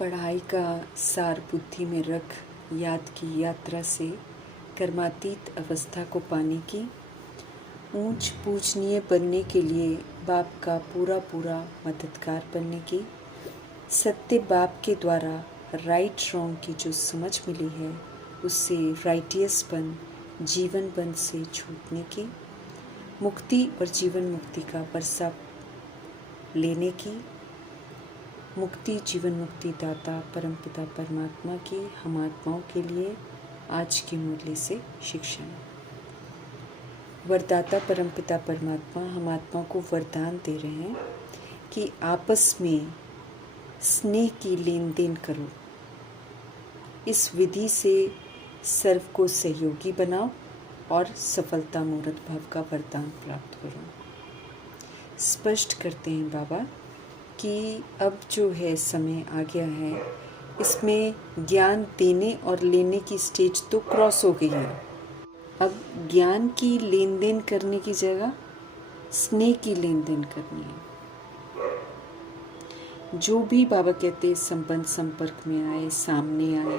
पढ़ाई का सार बुद्धि में रख याद की यात्रा से कर्मातीत अवस्था को पाने की, ऊंच पूजनीय बनने के लिए बाप का पूरा पूरा मददगार बनने की, सत्य बाप के द्वारा राइट रॉन्ग की जो समझ मिली है उससे राइटियस बन जीवन बंध से छूटने की, मुक्ति और जीवन मुक्ति का वर्षा लेने की, मुक्ति जीवन मुक्ति दाता परमपिता परमात्मा की हम आत्माओं के लिए आज की मुरली से शिक्षण। वरदाता परमपिता परमात्मा हम आत्माओं को वरदान दे रहे हैं कि आपस में स्नेह की लेन देन करो। इस विधि से सर्व को सहयोगी बनाओ और सफलता मूर्त भव का वरदान प्राप्त करो। स्पष्ट करते हैं बाबा कि अब जो है समय आ गया है, इसमें ज्ञान देने और लेने की स्टेज तो क्रॉस हो गई है। अब ज्ञान की लेन देन करने की जगह स्नेह की लेन देन करनी है। जो भी बाबा कहते हैं संबंध संपर्क में आए, सामने आए,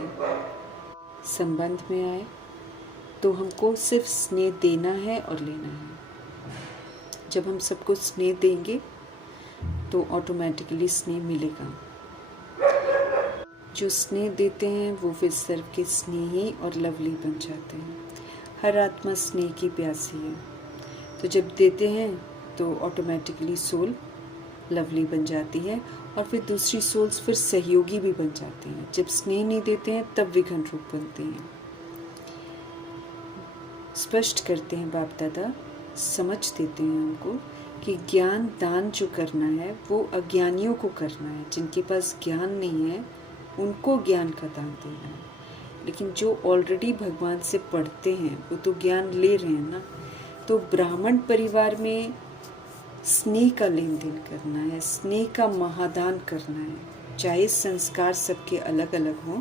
संबंध में आए, तो हमको सिर्फ स्नेह देना है और लेना है। जब हम सबको स्नेह देंगे तो ऑटोमेटिकली स्नेह मिलेगा। जो स्नेह देते हैं वो फिर सर्व के स्नेही और लवली बन जाते हैं। हर आत्मा स्नेह की प्यासी है, तो जब देते हैं तो ऑटोमेटिकली सोल लवली बन जाती है और फिर दूसरी सोल्स फिर सहयोगी भी बन जाती हैं। जब स्नेह नहीं देते हैं तब विघन रूप बनते हैं। स्पष्ट करते हैं बाप दादा, समझ देते हैं हमको कि ज्ञान दान जो करना है वो अज्ञानियों को करना है। जिनके पास ज्ञान नहीं है उनको ज्ञान का दान देना है। लेकिन जो ऑलरेडी भगवान से पढ़ते हैं वो तो ज्ञान ले रहे हैं ना। तो ब्राह्मण परिवार में स्नेह का लेन देन करना है, स्नेह का महादान करना है। चाहे संस्कार सबके अलग अलग हों,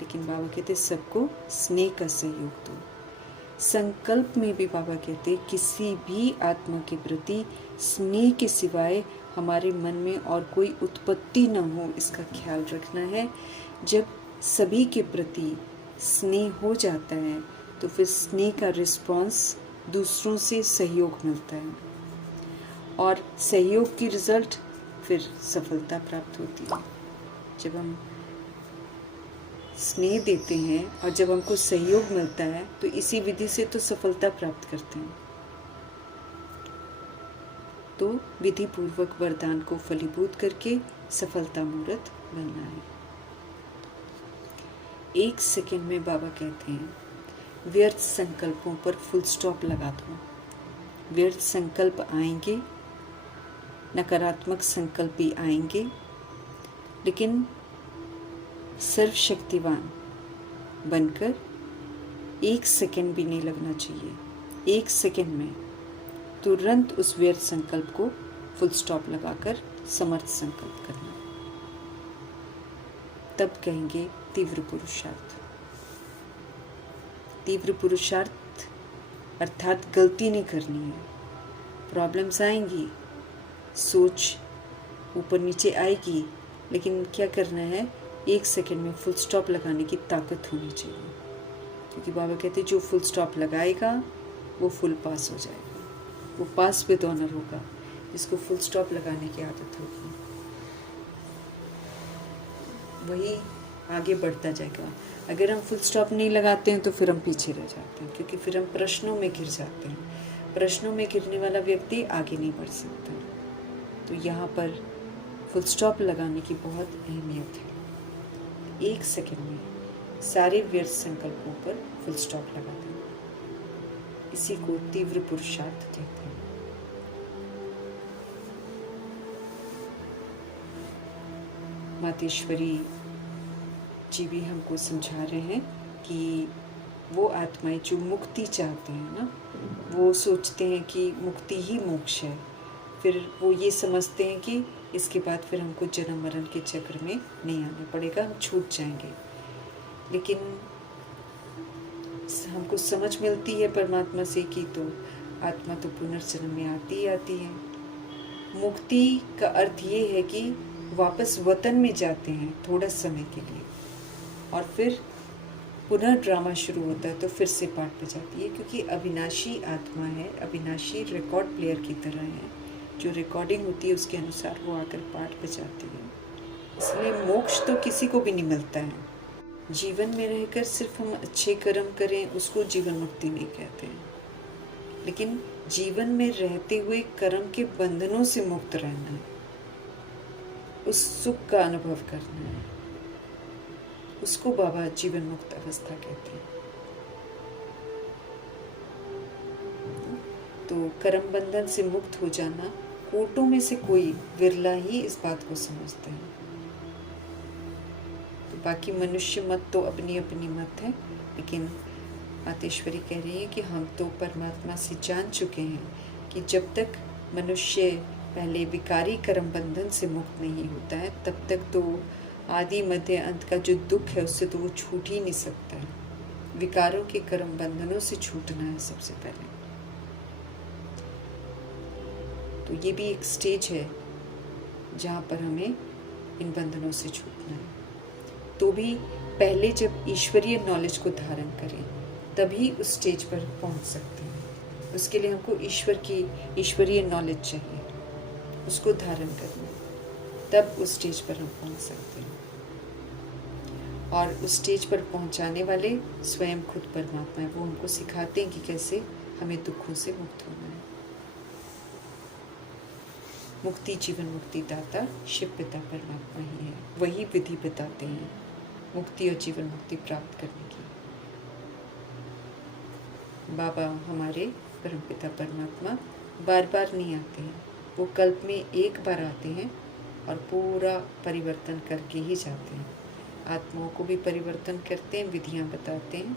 लेकिन बाबा कहते सबको स्नेह का सहयोग दो। संकल्प में भी बाबा कहते किसी भी आत्मा के प्रति स्नेह के सिवाय हमारे मन में और कोई उत्पत्ति न हो, इसका ख्याल रखना है। जब सभी के प्रति स्नेह हो जाता है तो फिर स्नेह का रिस्पॉन्स दूसरों से सहयोग मिलता है और सहयोग की रिजल्ट फिर सफलता प्राप्त होती है। जब हम स्नेह देते हैं और जब हमको सहयोग मिलता है तो इसी विधि से तो सफलता प्राप्त करते हैं। तो विधि पूर्वक वरदान को फलीभूत करके सफलता मूर्त बनना है। 1 सेकंड में बाबा कहते हैं व्यर्थ संकल्पों पर फुल स्टॉप लगा दो। व्यर्थ संकल्प आएंगे, नकारात्मक संकल्प भी आएंगे, लेकिन सर्वशक्तिवान बनकर 1 सेकंड भी नहीं लगना चाहिए। 1 सेकंड में तुरंत उस व्यर्थ संकल्प को फुल स्टॉप लगाकर समर्थ संकल्प करना। तब कहेंगे तीव्र पुरुषार्थ। तीव्र पुरुषार्थ अर्थात गलती नहीं करनी है। प्रॉब्लम्स आएंगी, सोच ऊपर नीचे आएगी, लेकिन क्या करना है, 1 सेकंड में फुल स्टॉप लगाने की ताकत होनी चाहिए। क्योंकि बाबा कहते जो फुल स्टॉप लगाएगा वो फुल पास हो जाएगा, वो पास विद ऑनर होगा। जिसको फुल स्टॉप लगाने की आदत होगी वही आगे बढ़ता जाएगा। अगर हम फुल स्टॉप नहीं लगाते हैं तो फिर हम पीछे रह जाते हैं, क्योंकि फिर हम प्रश्नों में घिर जाते हैं। प्रश्नों में घिरने वाला व्यक्ति आगे नहीं बढ़ सकता। तो यहाँ पर फुल स्टॉप लगाने की बहुत अहमियत है। 1 सेकंड में सारे व्यर्थ संकल्पों पर फुल स्टॉप लगा दें। इसी को तीव्र पुरुषार्थ कहते हैं। मातेश्वरी जी भी हमको समझा रहे हैं कि वो आत्माएं जो मुक्ति चाहते हैं ना, वो सोचते हैं कि मुक्ति ही मोक्ष है। फिर वो ये समझते हैं कि इसके बाद फिर हमको जन्म मरण के चक्र में नहीं आना पड़ेगा, हम छूट जाएंगे। लेकिन हमको समझ मिलती है परमात्मा से कि तो आत्मा तो पुनर्जन्म में आती ही आती है। मुक्ति का अर्थ ये है कि वापस वतन में जाते हैं थोड़ा समय के लिए, और फिर पुनः ड्रामा शुरू होता है तो फिर से पार्ट बजाती है, क्योंकि अविनाशी आत्मा है, अविनाशी रिकॉर्ड प्लेयर की तरह है। जो रिकॉर्डिंग होती है उसके अनुसार वो आकर पार्ट बजाती है। इसलिए मोक्ष तो किसी को भी नहीं मिलता है। जीवन में रहकर सिर्फ हम अच्छे कर्म करें उसको जीवन मुक्ति नहीं कहते हैं, लेकिन जीवन में रहते हुए कर्म के बंधनों से मुक्त रहना है, उस सुख का अनुभव करना है, उसको बाबा जीवन मुक्त अवस्था कहते हैं। तो कर्म बंधन से मुक्त हो जाना, कोटों में से कोई विरला ही इस बात को समझते हैं। तो बाकी मनुष्य मत तो अपनी अपनी मत है, लेकिन मातेश्वरी कह रही है कि हम तो परमात्मा से जान चुके हैं कि जब तक मनुष्य पहले विकारी कर्म बंधन से मुक्त नहीं होता है, तब तक तो आदि मध्य अंत का जो दुख है उससे तो वो छूट ही नहीं सकता है। विकारों के कर्म बंधनों से छूटना है सबसे पहले। तो ये भी एक स्टेज है जहाँ पर हमें इन बंधनों से छूटना है। तो भी पहले जब ईश्वरीय नॉलेज को धारण करें तभी उस स्टेज पर पहुँच सकते हैं। उसके लिए हमको ईश्वर की ईश्वरीय नॉलेज चाहिए, उसको धारण करना, तब उस स्टेज पर हम पहुँच सकते हैं। और उस स्टेज पर पहुँचाने वाले स्वयं खुद परमात्मा है। वो हमको सिखाते हैं कि कैसे हमें दुखों से मुक्त होना है। मुक्ति जीवन मुक्ति दाता शिव पिता परमात्मा ही है, वही विधि बताते हैं मुक्ति और जीवन मुक्ति प्राप्त करने की। बाबा हमारे परमपिता परमात्मा बार बार नहीं आते हैं, वो कल्प में एक बार आते हैं और पूरा परिवर्तन करके ही जाते हैं। आत्माओं को भी परिवर्तन करते हैं, विधियां बताते हैं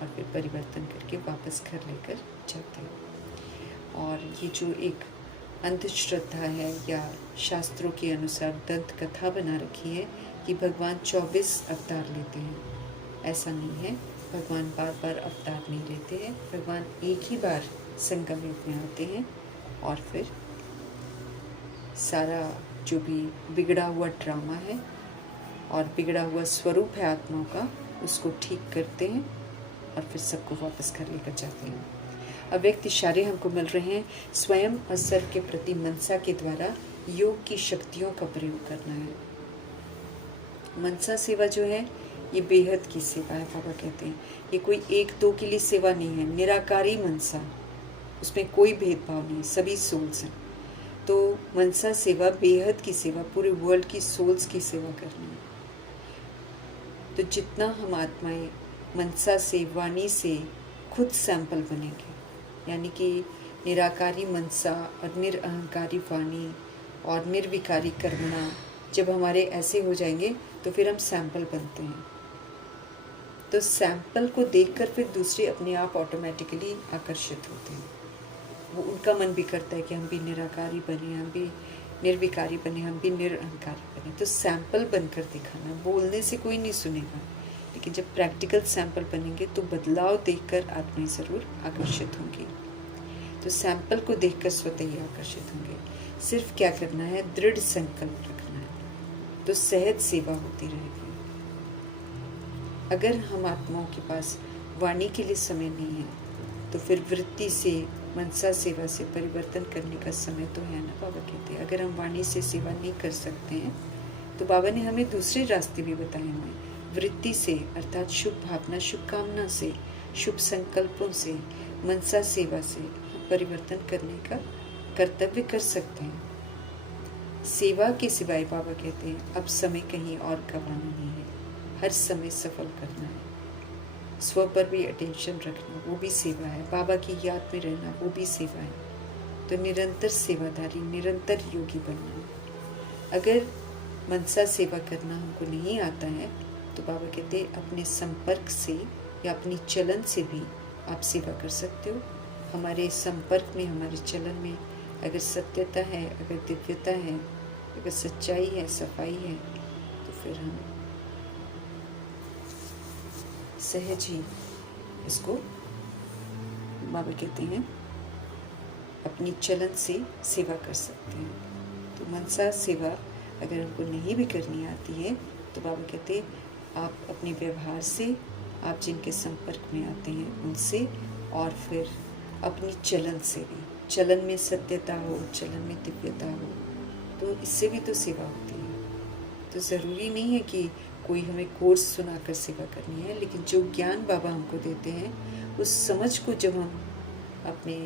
और फिर परिवर्तन करके वापस घर लेकर जाते हैं। और ये जो एक अंधश्रद्धा है या शास्त्रों के अनुसार दंत कथा बना रखी है कि भगवान 24 अवतार लेते हैं, ऐसा नहीं है। भगवान बार बार अवतार नहीं लेते हैं, भगवान एक ही बार संगम युग में आते हैं और फिर सारा जो भी बिगड़ा हुआ ड्रामा है और बिगड़ा हुआ स्वरूप है आत्माओं का, उसको ठीक करते हैं और फिर सबको वापस घर लेकर जाते हैं। अव्यक्त इशारे हमको मिल रहे हैं स्वयं और सर्व के प्रति मनसा के द्वारा योग की शक्तियों का प्रयोग करना है। मनसा सेवा जो है ये बेहद की सेवा है। बाबा कहते हैं ये कोई एक दो के लिए सेवा नहीं है, निराकारी मनसा, उसमें कोई भेदभाव नहीं, सभी सोल्स हैं। तो मनसा सेवा बेहद की सेवा, पूरे वर्ल्ड की सोल्स की सेवा करनी है। तो जितना हम आत्माएं मनसा से वाणी से खुद सैंपल बनेंगे, यानी कि निराकारी मनसा और निरअहंकारी वाणी और निर्विकारी कर्मणा जब हमारे ऐसे हो जाएंगे तो फिर हम सैंपल बनते हैं। तो सैंपल को देखकर फिर दूसरे अपने आप ऑटोमेटिकली आकर्षित होते हैं। वो उनका मन भी करता है कि हम भी निराकारी बने, हम भी निर्विकारी बने, हम भी निरअहंकारी बने। तो सैंपल बनकर दिखाना, बोलने से कोई नहीं सुनेगा, लेकिन जब प्रैक्टिकल सैंपल बनेंगे तो बदलाव देखकर आत्माएं ज़रूर आकर्षित होंगी। तो सैंपल को देखकर स्वतः ही आकर्षित होंगे। सिर्फ क्या करना है, दृढ़ संकल्प रखना है, तो सहज सेवा होती रहेगी। अगर हम आत्माओं के पास वाणी के लिए समय नहीं है तो फिर वृत्ति से मनसा सेवा से परिवर्तन करने का समय तो है ना। बाबा कहते हैं अगर हम वाणी से सेवा नहीं कर सकते हैं तो बाबा ने हमें दूसरे रास्ते भी बताए हुए हैं। वृत्ति से अर्थात शुभ भावना, शुभ कामना से, शुभ संकल्पों से, मनसा सेवा से हम परिवर्तन करने का कर्तव्य कर सकते हैं। सेवा के सिवाय बाबा कहते हैं अब समय कहीं और गंवाना नहीं है, हर समय सफल करना है। स्व पर भी अटेंशन रखना, वो भी सेवा है। बाबा की याद में रहना, वो भी सेवा है। तो निरंतर सेवादारी, निरंतर योगी बनना है। अगर मनसा सेवा करना हमको नहीं आता है तो बाबा कहते हैं अपने संपर्क से या अपनी चलन से भी आप सेवा कर सकते हो। हमारे संपर्क में, हमारे चलन में अगर सत्यता है, अगर दिव्यता है, अगर सच्चाई है, सफाई है, तो फिर हम सहज ही इसको बाबा कहते हैं अपनी चलन से सेवा कर सकते हैं। तो मनसा सेवा अगर उनको नहीं भी करनी आती है तो बाबा कहते आप अपने व्यवहार से, आप जिनके संपर्क में आते हैं उनसे, और फिर अपनी चलन से भी, चलन में सत्यता हो, चलन में दिव्यता हो, तो इससे भी तो सेवा होती है। तो ज़रूरी नहीं है कि कोई हमें कोर्स सुनाकर सेवा करनी है, लेकिन जो ज्ञान बाबा हमको देते हैं उस समझ को जब हम अपने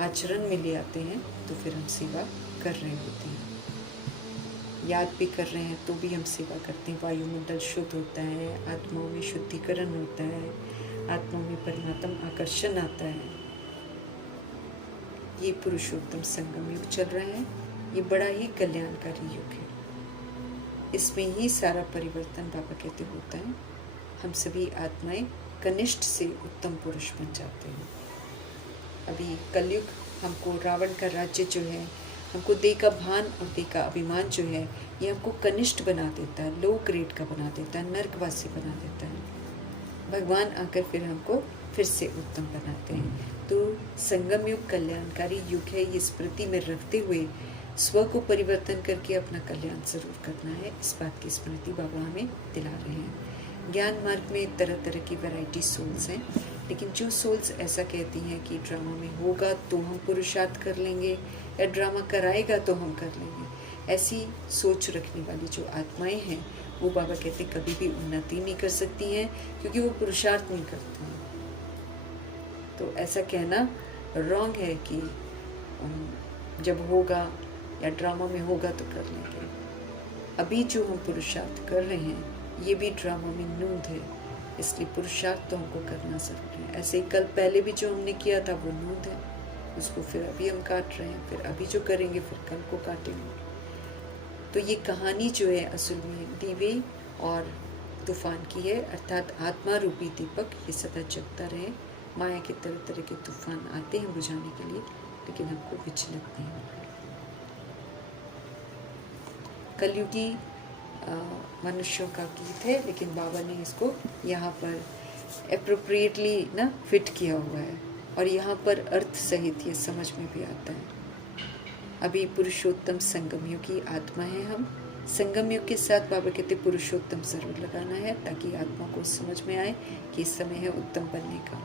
आचरण में ले आते हैं तो फिर हम सेवा कर रहे होते हैं। याद भी कर रहे हैं तो भी हम सेवा करते हैं। वायुमंडल शुद्ध होता है, आत्माओं में शुद्धिकरण होता है, आत्माओं में परमात्मा आकर्षण आता है। ये पुरुषोत्तम संगम युग चल रहा है, ये बड़ा ही कल्याणकारी युग है। इसमें ही सारा परिवर्तन बाबा कहते होता है। हम सभी आत्माएं कनिष्ठ से उत्तम पुरुष बन जाते हैं। अभी कलयुग हमको रावण का राज्य जो है, हमको देह का भान और देह का अभिमान जो है, ये हमको कनिष्ठ बना देता है, लो ग्रेड का बना देता है, नर्कवासी बना देता है। भगवान आकर फिर हमको फिर से उत्तम बनाते हैं। तो संगम युग कल्याणकारी युग है, ये स्मृति में रखते हुए स्व को परिवर्तन करके अपना कल्याण जरूर करना है। इस बात की स्मृति बाबा हमें दिला रहे हैं। ज्ञान मार्ग में तरह तरह की वैरायटी सोल्स हैं, लेकिन जो सोल्स ऐसा कहती हैं कि ड्रामा में होगा तो हम पुरुषार्थ कर लेंगे, या ड्रामा कराएगा तो हम कर लेंगे, ऐसी सोच रखने वाली जो आत्माएं हैं वो बाबा कहते कभी भी उन्नति नहीं कर सकती हैं, क्योंकि वो पुरुषार्थ नहीं करती हैं। तो ऐसा कहना रॉन्ग है कि जब होगा या ड्रामा में होगा तो कर लेंगे। अभी जो हम पुरुषार्थ कर रहे हैं ये भी ड्रामा में नूंद है, इसलिए पुरुषार्थ तो हमको करना जरूरी है। ऐसे ही कल पहले भी जो हमने किया था वो नूंद है, उसको फिर अभी हम काट रहे हैं, फिर अभी जो करेंगे फिर कल को काटेंगे। तो ये कहानी जो है असल में दीवे और तूफान की है, अर्थात आत्मा रूपी दीपक ये सदा जगता रहे। माया के तरह तरह के तूफान आते हैं बुझाने के लिए, लेकिन हमको विचलित नहीं होना है। कलयुगी मनुष्यों का गीत है, लेकिन बाबा ने इसको यहाँ पर एप्रोप्रिएटली ना फिट किया हुआ है, और यहाँ पर अर्थ सहित ये समझ में भी आता है। अभी पुरुषोत्तम संगम युग की आत्मा है हम। संगम युग के साथ बाबा कहते पुरुषोत्तम जरूर लगाना है, ताकि आत्मा को समझ में आए कि इस समय है उत्तम बनने का।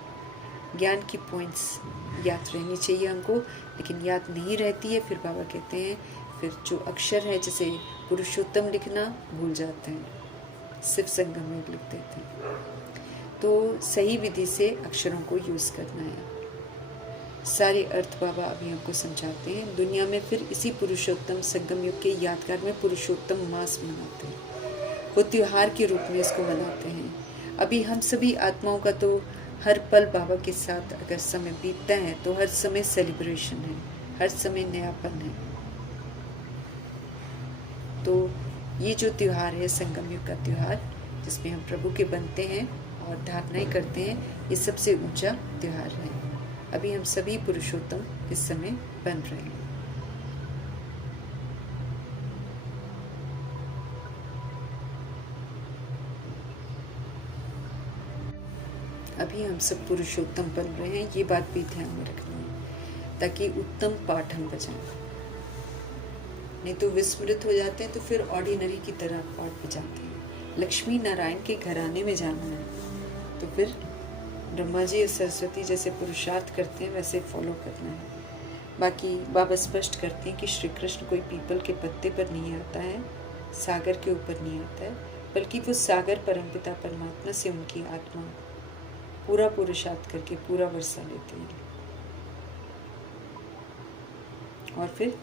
ज्ञान की पॉइंट्स याद रहनी चाहिए हमको, लेकिन याद नहीं रहती है, फिर बाबा कहते हैं फिर जो अक्षर है, जैसे पुरुषोत्तम लिखना भूल जाते हैं, सिर्फ संगम युग लिख देते हैं। तो सही विधि से अक्षरों को यूज़ करना है। सारे अर्थ बाबा अभी हमको समझाते हैं। दुनिया में फिर इसी पुरुषोत्तम संगम युग के यादगार में पुरुषोत्तम मास मनाते हैं, वो त्योहार के रूप में इसको मनाते हैं। अभी हम सभी आत्माओं का तो हर पल बाबा के साथ अगर समय बीतता है तो हर समय सेलिब्रेशन है, हर समय नयापन है। तो ये जो त्यौहार है संगम युग का त्यौहार, जिसमें हम प्रभु के बनते हैं और धारणाएं करते हैं, ये सबसे ऊंचा त्यौहार है। अभी हम सभी पुरुषोत्तम इस समय बन रहे हैं। अभी हम सब पुरुषोत्तम बन रहे हैं, ये बात भी ध्यान में रखनी है, ताकि उत्तम पाठ हम बजाएं। नहीं तो विस्मृत हो जाते हैं, तो फिर ऑर्डिनरी की तरह पाठ बजाते हैं। लक्ष्मी नारायण के घराने में जाना है, तो फिर ब्रह्मा जी और सरस्वती जैसे पुरुषार्थ करते हैं वैसे फॉलो करना है। बाकी बाबा स्पष्ट करते हैं कि श्री कृष्ण कोई पीपल के पत्ते पर नहीं आता है, सागर के ऊपर नहीं आता है, बल्कि वो सागर परमपिता परमात्मा से उनकी आत्मा पूरा पुरुषार्थ करके पूरा वर्षा लेते हैं, और फिर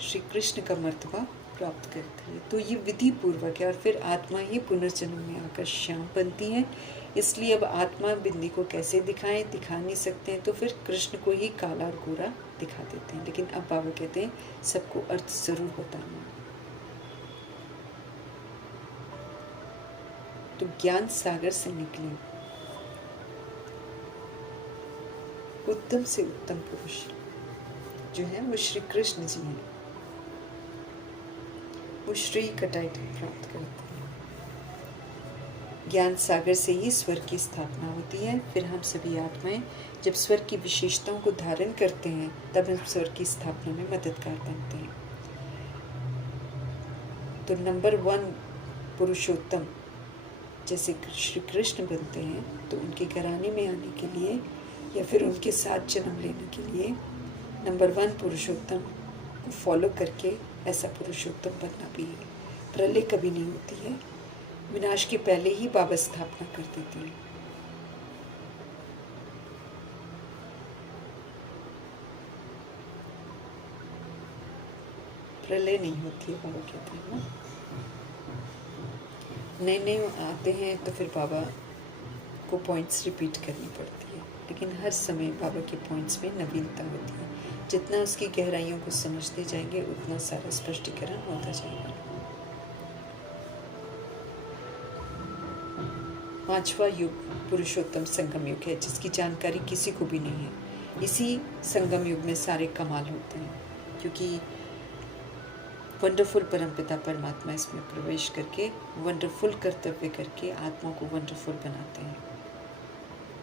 श्री कृष्ण का मर्तबा प्राप्त करती है। तो ये विधि पूर्वक है, और फिर आत्मा ही पुनर्जन्म में आकर श्याम बनती है। इसलिए अब आत्मा बिंदी को कैसे दिखाएं, दिखा नहीं सकते हैं, तो फिर कृष्ण को ही काला और गोरा दिखा देते हैं। लेकिन अब बाबा कहते हैं सबको अर्थ जरूर बताना। तो ज्ञान सागर से निकले उत्तम से उत्तम पुरुष जो है वो श्री कृष्ण जी हैं। वो श्री का टाइटल प्राप्त करते हैं। ज्ञान सागर से ही स्वर्ग की स्थापना होती है। फिर हम सभी आत्माएं जब स्वर्ग की विशेषताओं को धारण करते हैं, तब हम स्वर्ग की स्थापना में मददगार बनते हैं। तो नंबर 1 पुरुषोत्तम जैसे श्री कृष्ण बनते हैं, तो उनके घराने में आने के लिए या फिर उनके साथ जन्म लेने के लिए नंबर 1 पुरुषोत्तम को फॉलो करके ऐसा पुरुषोत्तम बनना भी है। प्रलय कभी नहीं होती है, विनाश के पहले ही बाबा स्थापना कर देते हैं। प्रलय नहीं होती है, बाबा कहते हैं ना। नए नए आते हैं तो फिर बाबा को पॉइंट्स रिपीट करनी पड़ती है, लेकिन हर समय बाबा के पॉइंट्स में नवीनता होती है। जितना उसकी गहराइयों को समझते जाएंगे उतना सारा स्पष्टीकरण होता जाएगा। 5वां युग पुरुषोत्तम संगम युग है, जिसकी जानकारी किसी को भी नहीं है। इसी संगम युग में सारे कमाल होते हैं, क्योंकि वंडरफुल परमपिता परमात्मा इसमें प्रवेश करके वंडरफुल कर्तव्य करके आत्मा को वंडरफुल बनाते हैं।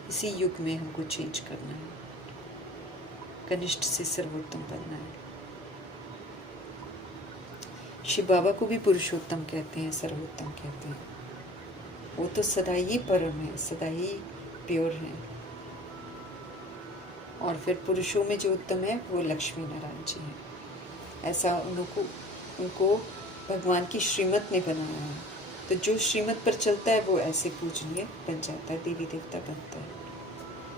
इसी युग में हमको चेंज करना है, कनिष्ठ से सर्वोत्तम बनना है। शिव बाबा को भी पुरुषोत्तम कहते हैं, सर्वोत्तम कहते हैं। वो तो सदा ही परम है, सदा ही प्योर है। और फिर पुरुषों में जो उत्तम है वो लक्ष्मी नारायण जी हैं। ऐसा उनको भगवान की श्रीमत ने बनाया है। तो जो श्रीमत पर चलता है वो ऐसे पूजनीय बन जाता है, देवी देवता बनता है।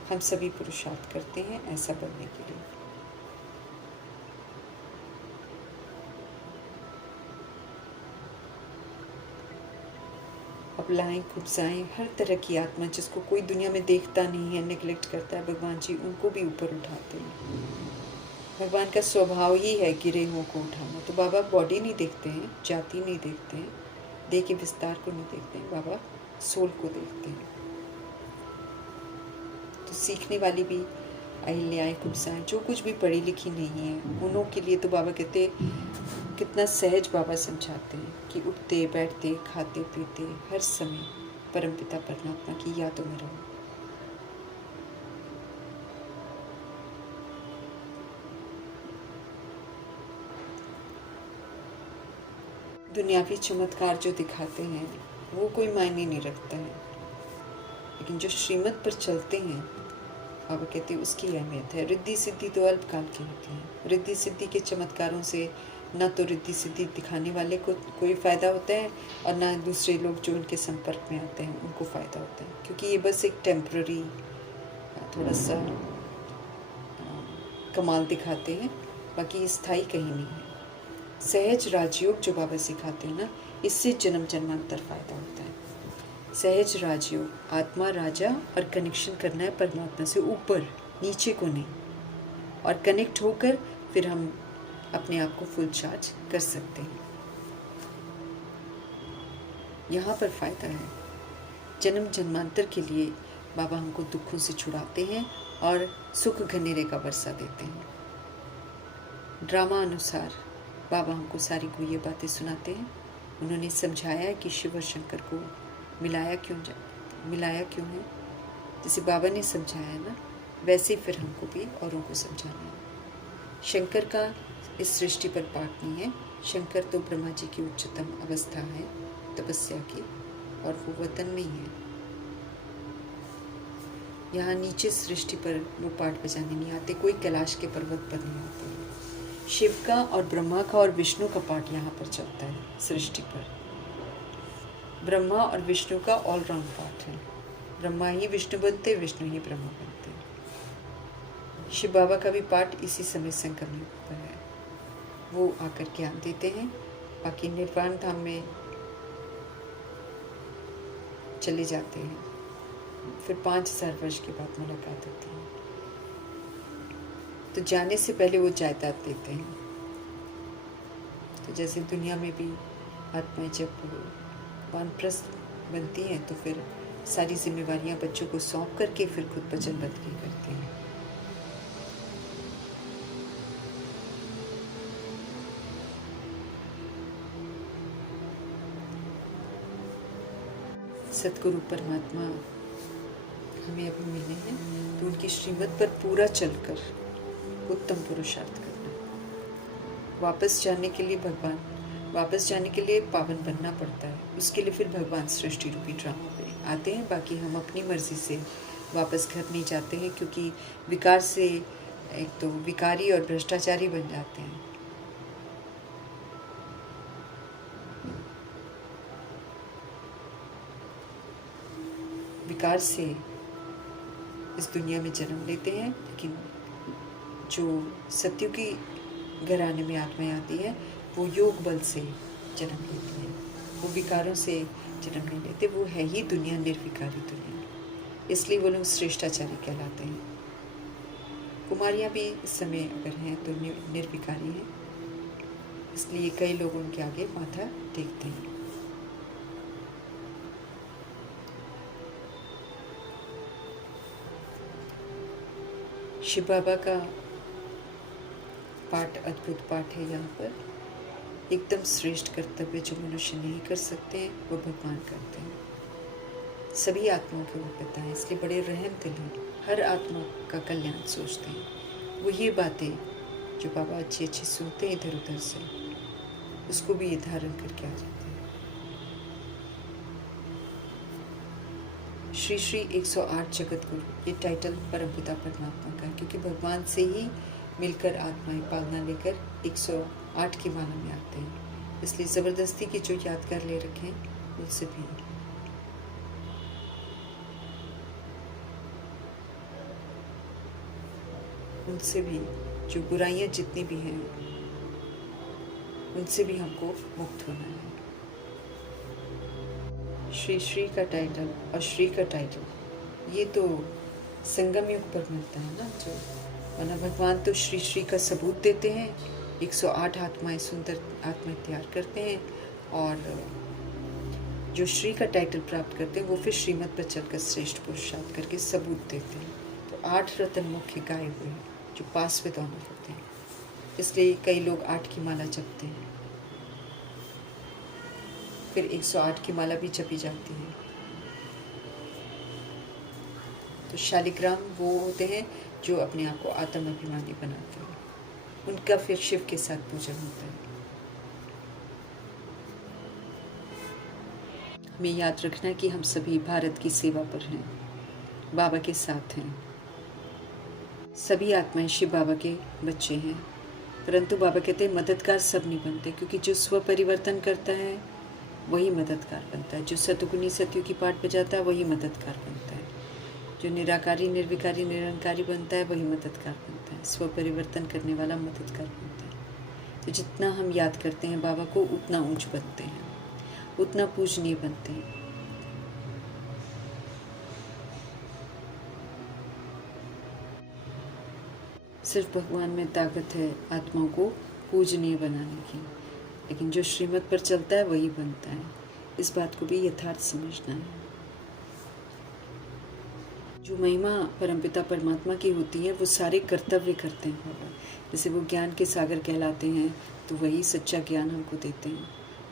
हम सभी पुरुषार्थ करते हैं ऐसा बनने के लिए। अब लाएं खुबसाएं हर तरह की आत्मा जिसको कोई दुनिया में देखता नहीं है, नेग्लेक्ट करता है, भगवान जी उनको भी ऊपर उठाते हैं। भगवान का स्वभाव ही है गिरे हुओं को उठाना। तो बाबा बॉडी नहीं देखते हैं, जाति नहीं देखते हैं, देह के विस्तार को नहीं देखते हैं, बाबा सोल को देखते हैं। तो सीखने वाली भी अहिल्याएं कुब्जाएं जो कुछ भी पढ़ी लिखी नहीं है उन्हों के लिए तो बाबा कहते कितना सहज बाबा समझाते हैं कि उठते बैठते खाते पीते हर समय परमपिता परमात्मा की यादों में रहो। दुनियावी चमत्कार जो दिखाते हैं वो कोई मायने नहीं रखता है, लेकिन जो श्रीमत पर चलते हैं बाबा कहते हैं उसकी अहमियत है। रिद्धि सिद्धि तो अल्पकाल की होती है। रिद्धि सिद्धि के चमत्कारों से ना तो रिद्धि सिद्धि दिखाने वाले को कोई फ़ायदा होता है और ना दूसरे लोग जो उनके संपर्क में आते हैं उनको फ़ायदा होता है, क्योंकि ये बस एक टेम्पररी थोड़ा सा कमाल दिखाते हैं, बाकी स्थायी कहीं नहीं है। सहज राजयोग जो बाबा सिखाते हैं ना, इससे जन्म जन्मांतर फ़ायदा होता है। सहज राजयोग, आत्मा राजा और कनेक्शन करना है परमात्मा से ऊपर, नीचे को नहीं, और कनेक्ट होकर फिर हम अपने आप को फुल चार्ज कर सकते हैं। यहाँ पर फ़ायदा है। जन्म जन्मांतर के लिए बाबा हमको दुखों से छुड़ाते हैं और सुख घनेरे का वर्षा देते हैं। ड्रामा अनुसार बाबा हमको सारी गुह्य बातें सुनाते हैं। उन्होंने समझाया है कि शिव और शंकर को मिलाया क्यों है। जैसे बाबा ने समझाया है ना, वैसे फिर हमको भी औरों को समझाना है। शंकर का इस सृष्टि पर पाठ नहीं है। शंकर तो ब्रह्मा जी की उच्चतम अवस्था है तपस्या की, और वो वतन में ही है। यहाँ नीचे सृष्टि पर वो पाठ बजाने नहीं आते, कोई कैलाश के पर्वत पर नहीं आते। शिव का और ब्रह्मा का और विष्णु का पाठ यहाँ पर चलता है सृष्टि पर। ब्रह्मा और विष्णु का ऑलराउंड पाठ है। ब्रह्मा ही विष्णु बनते, विष्णु ही ब्रह्मा बनते। शिव बाबा का भी पाठ इसी समय संगम युग पर है। वो आकर ज्ञान देते हैं, बाकी निर्वाण धाम में चले जाते हैं। फिर 5000 वर्ष के बाद मुलाकात होती है। तो जाने से पहले वो जायदाद देते हैं। तो जैसे दुनिया में भी आत्माएं जब वानप्रस्थ बनती हैं तो फिर सारी जिम्मेवारियां बच्चों को सौंप करके फिर खुद वचन बदली करती हैं। सतगुरु परमात्मा हमें अभी मिले हैं, तो उनकी श्रीमत पर पूरा चलकर उत्तम पुरुषार्थ करना। वापस जाने के लिए भगवान वापस जाने के लिए पावन बनना पड़ता है, उसके लिए फिर भगवान सृष्टि रूपी ड्रामा पे आते हैं। बाकी हम अपनी मर्जी से वापस घर नहीं जाते हैं, क्योंकि विकार से एक तो विकारी और भ्रष्टाचारी बन जाते हैं। विकार से इस दुनिया में जन्म लेते हैं, लेकिन जो सत्यु की घराने में आत्माएं आती है वो योग बल से जन्म लेती हैं, वो विकारों से जन्म नहीं लेते। वो है ही दुनिया निर्विकारी दुनिया, इसलिए वो लोग श्रेष्ठाचारी कहलाते हैं। कुमारियाँ भी इस समय अगर हैं तो निर्विकारी हैं, इसलिए कई लोग उनके आगे माथा टेकते हैं। शिव बाबा का पाठ अद्भुत पाठ है। यहाँ पर एकदम श्रेष्ठ कर्तव्य जो मनुष्य नहीं कर सकते हैं वो भगवान करते हैं। सभी आत्माओं के वो पिता हैं, इसलिए बड़े रहम दिल हैं, हर आत्मा का कल्याण सोचते हैं। वो ये बातें जो बाबा अच्छी अच्छी सुनते हैं इधर उधर से, उसको भी ये धारण करके आ जाते हैं। श्री श्री 108 जगत गुरु, ये टाइटल परमपिता परमात्मा का है, क्योंकि भगवान से ही मिलकर आत्माएं पालना लेकर 108 की माला में आते हैं। इसलिए ज़बरदस्ती की जो यादगार ले रखे हैं उनसे भी जो बुराइयां जितनी भी हैं उनसे भी हमको मुक्त होना है। श्री श्री का टाइटल और श्री का टाइटल ये तो संगम युग पर मिलता है ना, जो वरना भगवान तो श्री श्री का सबूत देते हैं, 108 आत्माएं सुंदर आत्माएं तैयार करते हैं, और जो श्री का टाइटल प्राप्त करते हैं वो फिर श्रीमत पर चलकर श्रेष्ठ पुरुषार्थ करके सबूत देते हैं। तो 8 रत्न मुख्य गाए हुए हैं जो पास विद ऑनर होते हैं, इसलिए कई लोग 8 की माला जपते हैं, फिर 108 की माला भी जपी जाती है। तो शालिग्राम वो होते हैं जो अपने आप को आत्म अभिमानी बनाते हैं, उनका फिर शिव के साथ पूजन होता है। हमें याद रखना है कि हम सभी भारत की सेवा पर हैं, बाबा के साथ हैं। सभी आत्माएं शिव बाबा के बच्चे हैं, परंतु बाबा कहते हैं मददगार सब नहीं बनते, क्योंकि जो स्व परिवर्तन करता है वही मददगार बनता है। जो सतुगुनी सत्यु की पाठ बजाता है वही मददगार बनता है। जो निराकारी निर्विकारी निरंकारी बनता है वही मददगार बनता है। स्व परिवर्तन करने वाला मददगार बनता है। तो जितना हम याद करते हैं बाबा को उतना ऊंच बनते हैं, उतना पूजनीय बनते हैं। सिर्फ भगवान में ताकत है आत्माओं को पूजनीय बनाने की, लेकिन जो श्रीमत पर चलता है वही बनता है। इस बात को भी यथार्थ समझना है। जो महिमा परमपिता परमात्मा की होती है वो सारे कर्तव्य करते हैं बाबा। जैसे वो ज्ञान के सागर कहलाते हैं, तो वही सच्चा ज्ञान हमको देते हैं,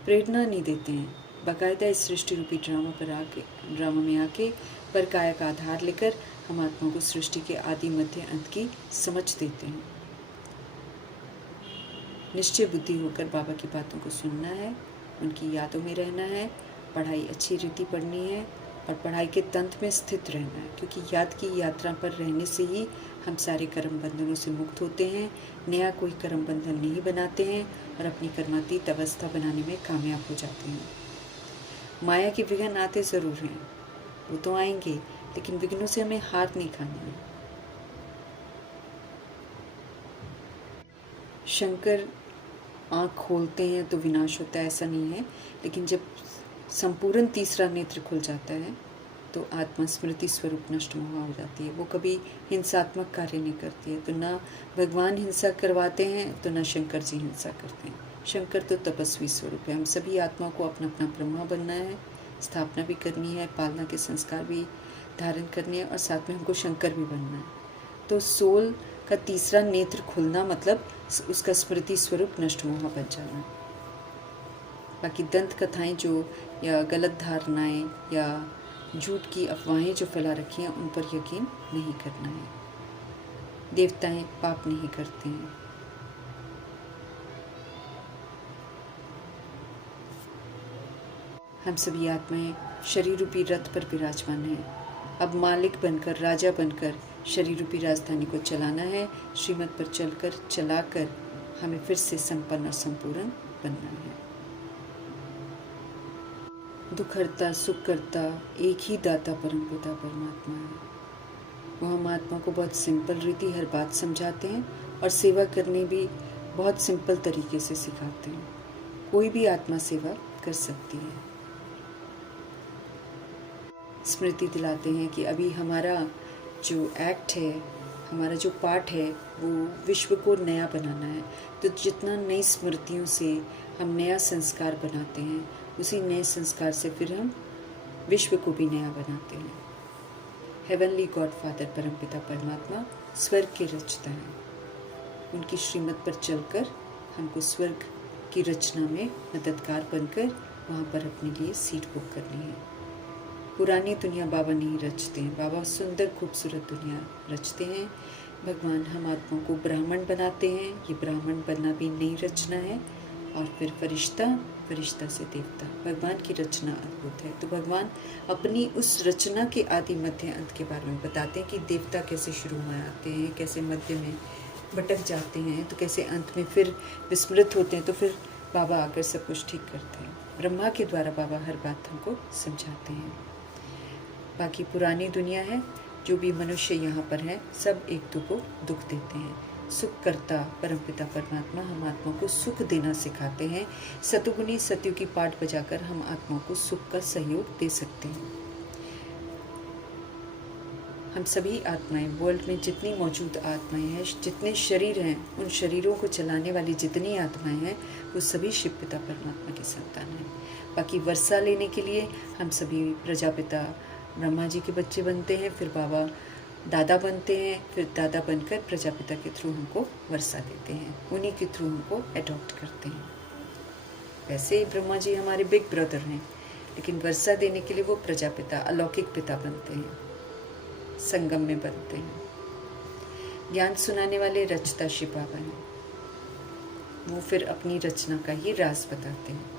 प्रेरणा नहीं देते हैं। बाकायदा इस सृष्टि रूपी ड्रामा में आके पर काया का आधार लेकर हम आत्मा को सृष्टि के आदि मध्य अंत की समझ देते हैं। निश्चय बुद्धि होकर बाबा की बातों को सुनना है, उनकी यादों में रहना है, पढ़ाई अच्छी रीति पढ़नी है और पढ़ाई के तंत्र में स्थित रहना है, क्योंकि याद की यात्रा पर रहने से ही हम सारे कर्म बंधनों से मुक्त होते हैं, नया कोई कर्म बंधन नहीं बनाते हैं और अपनी कर्मातीत अवस्था बनाने में कामयाब हो जाते हैं। माया के विघ्न आते ज़रूर हैं, वो तो आएंगे, लेकिन विघ्नों से हमें हार नहीं खाना है। शंकर आँख खोलते हैं तो विनाश होता है, ऐसा नहीं है, लेकिन जब संपूर्ण तीसरा नेत्र खुल जाता है तो आत्मा स्मृति स्वरूप नष्ट मोह हो जाती है। वो कभी हिंसात्मक कार्य नहीं करती है। तो ना भगवान हिंसा करवाते हैं तो ना शंकर जी हिंसा करते हैं। शंकर तो तपस्वी स्वरूप है। हम सभी आत्मा को अपना अपना ब्रह्मा बनना है, स्थापना भी करनी है, पालना के संस्कार भी धारण करने हैं और साथ में हमको शंकर भी बनना है। तो सोल का तीसरा नेत्र खुलना मतलब उसका स्मृति स्वरूप नष्ट मोह बन जाना। बाकी दंत कथाएं जो या गलत धारणाएं या झूठ की अफवाहें जो फैला रखी हैं उन पर यकीन नहीं करना है। देवताएं पाप नहीं करते हैं। हम सभी आत्माएं शरीर रूपी रथ पर विराजमान हैं। अब मालिक बनकर, राजा बनकर शरीर रूपी राजधानी को चलाना है। श्रीमत पर चलकर, चलाकर हमें फिर से संपन्न और संपूर्ण बनना है। दुख हरता, सुख करता एक ही दाता परमपिता परमात्मा है। वो हम आत्मा को बहुत सिंपल रीति हर बात समझाते हैं और सेवा करने भी बहुत सिंपल तरीके से सिखाते हैं। कोई भी आत्मा सेवा कर सकती है। स्मृति दिलाते हैं कि अभी हमारा जो एक्ट है, हमारा जो पार्ट है, वो विश्व को नया बनाना है। तो जितना नई स्मृतियों से हम नया संस्कार बनाते हैं, उसी नए संस्कार से फिर हम विश्व को भी नया बनाते हैं। हेवनली गॉड फादर परमपिता परमात्मा स्वर्ग के रचता है। उनकी श्रीमत पर चलकर हमको स्वर्ग की रचना में मददगार बनकर वहाँ पर अपने लिए सीट बुक करनी है। पुरानी दुनिया बाबा नहीं रचते हैं, बाबा सुंदर खूबसूरत दुनिया रचते हैं। भगवान हम आत्मा को ब्राह्मण बनाते हैं। ये ब्राह्मण बनना भी नई रचना है। और फिर फरिश्ता, फरिश्ता से देवता। भगवान की रचना अद्भुत है। तो भगवान अपनी उस रचना के आदि मध्य अंत के बारे में बताते हैं कि देवता कैसे शुरू में आते हैं, कैसे मध्य में भटक जाते हैं, तो कैसे अंत में फिर विस्मृत होते हैं, तो फिर बाबा आकर सब कुछ ठीक करते हैं। ब्रह्मा के द्वारा बाबा हर बात हमको समझाते हैं। बाकी पुरानी दुनिया है, जो भी मनुष्य यहाँ पर है, सब एक दूसरे को दुख देते हैं। सुख करता परमपिता परमात्मा हम आत्मा को सुख देना सिखाते हैं। सतुगुनी सतयुगी पाठ बजाकर हम आत्मा को सुख का सहयोग दे सकते हैं। हम सभी आत्माएं, वर्ल्ड में जितनी मौजूद आत्माएं हैं, जितने शरीर हैं, उन शरीरों को चलाने वाली जितनी आत्माएं हैं, वो सभी शिव पिता परमात्मा की संतान हैं। बाकी वर्षा लेने के लिए हम सभी प्रजापिता ब्रह्मा जी के बच्चे बनते हैं, फिर बाबा दादा बनते हैं, फिर दादा बनकर प्रजापिता के थ्रू हमको वर्षा देते हैं। उन्हीं के थ्रू हमको अडॉप्ट करते हैं। वैसे ही ब्रह्मा जी हमारे बिग ब्रदर हैं, लेकिन वर्षा देने के लिए वो प्रजापिता, अलौकिक पिता बनते हैं, संगम में बनते हैं। ज्ञान सुनाने वाले रचता शिव बाबा हैं। वो फिर अपनी रचना का ही राज बताते हैं।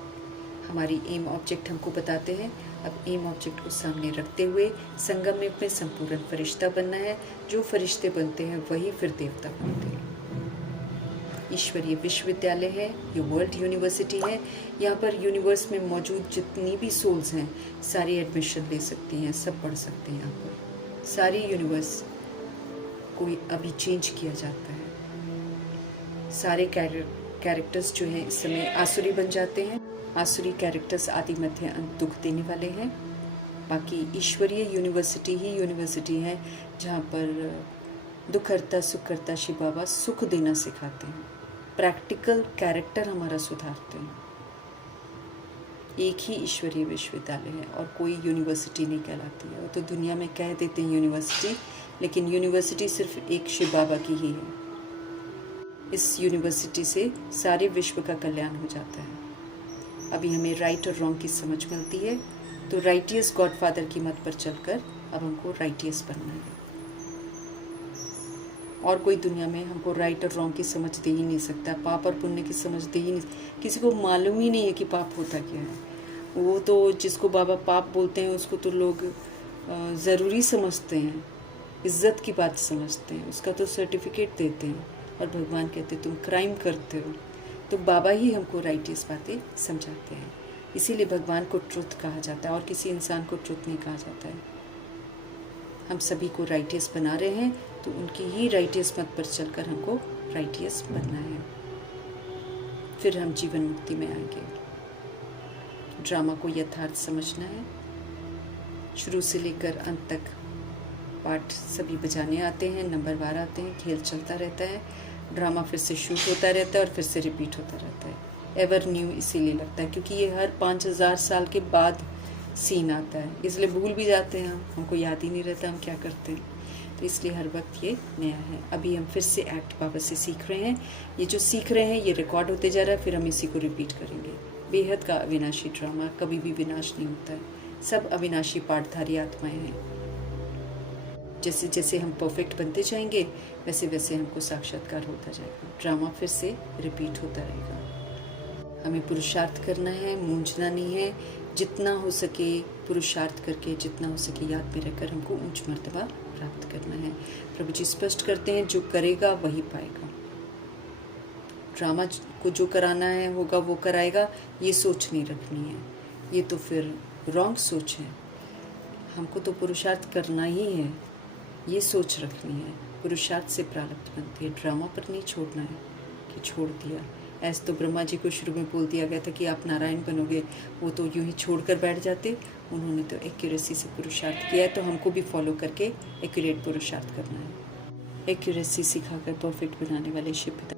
हमारी एम ऑब्जेक्ट हमको बताते हैं। अब एम ऑब्जेक्ट को सामने रखते हुए संगम में अपने संपूर्ण फरिश्ता बनना है। जो फरिश्ते बनते हैं वही फिर देवता बनते हैं। ईश्वरीय विश्वविद्यालय है, ये वर्ल्ड यूनिवर्सिटी है। यहाँ पर यूनिवर्स में मौजूद जितनी भी सोल्स हैं, सारी एडमिशन ले सकती हैं, सब पढ़ सकते हैं। यहाँ पर सारी यूनिवर्स को अभी चेंज किया जाता है। सारे कैरेक्टर्स जो हैं इस समय आसुरी बन जाते हैं। आसुरी कैरेक्टर्स आदि मध्य अंत दुख देने वाले हैं। बाकी ईश्वरीय यूनिवर्सिटी ही यूनिवर्सिटी है जहाँ पर दुख हरता सुख करता शिव बाबा सुख देना सिखाते हैं। प्रैक्टिकल कैरेक्टर हमारा सुधारते हैं। एक ही ईश्वरीय विश्वविद्यालय है और कोई यूनिवर्सिटी नहीं कहलाती है। वो तो दुनिया में कह देते हैं यूनिवर्सिटी, लेकिन यूनिवर्सिटी सिर्फ एक शिव बाबा की ही है। इस यूनिवर्सिटी से सारे विश्व का कल्याण हो जाता है। अभी हमें राइट और रॉन्ग की समझ मिलती है, तो राइटियस गॉडफादर की मत पर चलकर अब हमको राइटियस बनना है। और कोई दुनिया में हमको राइट और रॉन्ग की समझ दे ही नहीं सकता, पाप और पुण्य की समझ दे ही नहीं। किसी को मालूम ही नहीं है कि पाप होता क्या है। वो तो जिसको बाबा पाप बोलते हैं उसको तो लोग ज़रूरी समझते हैं, इज्जत की बात समझते हैं, उसका तो सर्टिफिकेट देते हैं। और भगवान कहते तुम क्राइम करते हो। तो बाबा ही हमको राइटियस बातें समझाते हैं। इसीलिए भगवान को ट्रुथ कहा जाता है और किसी इंसान को ट्रुथ नहीं कहा जाता है। हम सभी को राइटियस बना रहे हैं, तो उनकी ही राइटियस मत पर चलकर हमको राइटियस बनना है। फिर हम जीवन मुक्ति में आएंगे। ड्रामा को यथार्थ समझना है। शुरू से लेकर अंत तक पाठ सभी बजाने आते हैं, नंबरवार आते हैं, खेल चलता रहता है। ड्रामा फिर से शूट होता रहता है और फिर से रिपीट होता रहता है। एवर न्यू इसीलिए लगता है क्योंकि ये हर 5000 साल के बाद सीन आता है, इसलिए भूल भी जाते हैं। हमको याद ही नहीं रहता हम क्या करते हैं, तो इसलिए हर वक्त ये नया है। अभी हम फिर से एक्ट बाबा से सीख रहे हैं। ये जो सीख रहे हैं ये रिकॉर्ड होते जा रहा है, फिर हम इसी को रिपीट करेंगे। बेहद का अविनाशी ड्रामा, कभी भी विनाश नहीं होता है। सब अविनाशी पाठधारी आत्माएं हैं। जैसे जैसे हम परफेक्ट बनते जाएंगे वैसे वैसे हमको साक्षात्कार होता जाएगा। ड्रामा फिर से रिपीट होता रहेगा। हमें पुरुषार्थ करना है, मूंझना नहीं है। जितना हो सके पुरुषार्थ करके, जितना हो सके याद में रहकर हमको उच्च मर्तबा प्राप्त करना है। प्रभु जी स्पष्ट करते हैं, जो करेगा वही पाएगा। ड्रामा को जो कराना है होगा वो कराएगा, ये सोच नहीं रखनी है। ये तो फिर रॉन्ग सोच है। हमको तो पुरुषार्थ करना ही है, ये सोच रखनी है। पुरुषार्थ से प्रारब्ध बनती है, ड्रामा पर नहीं छोड़ना है कि छोड़ दिया। ऐसे तो ब्रह्मा जी को शुरू में बोल दिया गया था कि आप नारायण बनोगे, वो तो यूं ही छोड़कर बैठ जाते। उन्होंने तो एक्यूरेसी से पुरुषार्थ किया है, तो हमको भी फॉलो करके एक्यूरेट पुरुषार्थ करना है। एक्यूरेसी सिखाकर परफेक्ट बनाने वाले शिव पिता